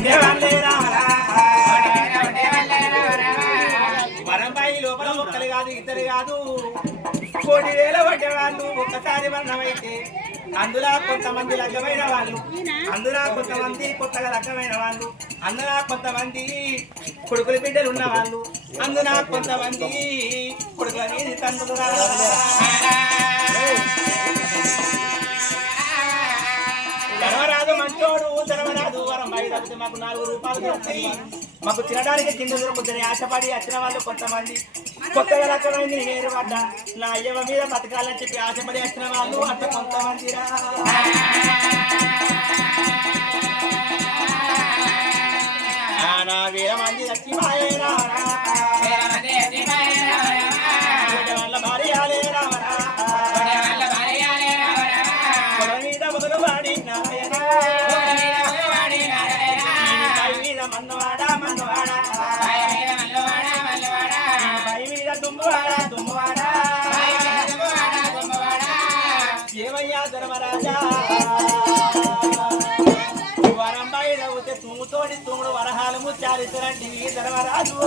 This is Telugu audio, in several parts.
ఉండేవాళ్ళే వరంబాయి లోపల ఒక్కరు కాదు ఇద్దరు కాదు కోటి వేల పడ్డేవాళ్ళు ఒక్కసారి మరణమైతే అందులో కొంతమంది లగ్గమైన వాళ్ళు అందులో కొంతమంది కొత్తగా లగ్గమైన వాళ్ళు అందులో కొంతమంది కొడుకుల బిడ్డలు ఉన్న వాళ్ళు అందులో కొంతమంది కొడుకుల మీద తండ్రులు ధర్మరాజు వరంబాయి తగ్గితే మాకు నాలుగు రూపాయలు దొరుకుతాయి మాకు తినడానికి కింద దొరుకుతుంది ఆశపడి వచ్చిన వాళ్ళు కొంతమంది. కొత్తగా రకమైన వేరు పడ్డ నా అయ్యవ మీద బతకాలని చెప్పి ఆశపడి వచ్చిన వాళ్ళు అంత కొంతమంది రా. నా వేల మంది చచ్చిపోయేరా ఏమయ్యా ధర్మరాజా? వరంబాయి నవ్వుతే తుమ్ముతోడి తుమ్ముడు వరహాలు ముచ్చారిద్దరంటివి ధర్మరాజు.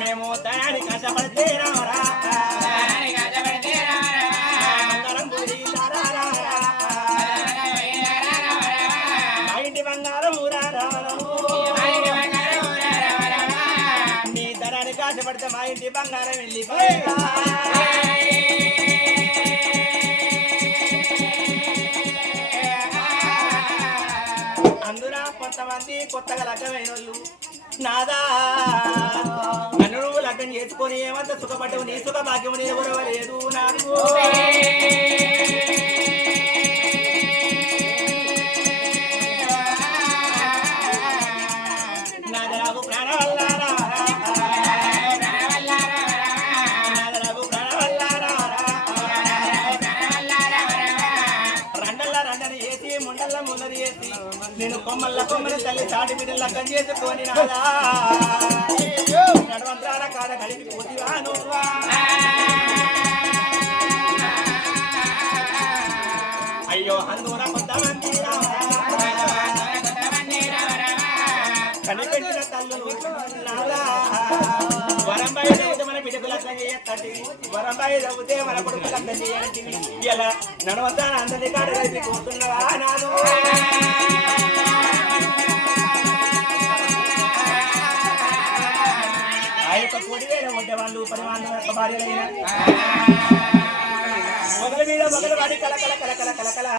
మేము తయారికి కష్టపడితే కాశపడితే మా ఇంటి బంగారం వెళ్ళిపోయిందా? అందున కొంతమంది కొత్తగా లగ్గమైన వాళ్ళు నాదా? నన్ను లగ్గం చేసుకొని ఏమంత సుఖపడ్డవు? నీ సుఖ భాగ్యము నేను ఎవరవలేదు ముండల్ల ముందరి చేసి నేను కొమ్మల్ల కొమ్మల తల్లి చాటి బిడ్డల కంజేసుకొని నాదా నడవంత్రాల కాడ కలిపి పోతివా వరంబాయి చదివితే మన కొడుకు లగ్గం చేయాలి ఇలా నడవంతా అందరి కాడ ఆ యొక్క కోడి వేల ఒడ్డే వాళ్ళు పది వాళ్ళు యొక్క భార్యలైన. మొదల మీద మొదలు వాడి కల కల కల కల కల కల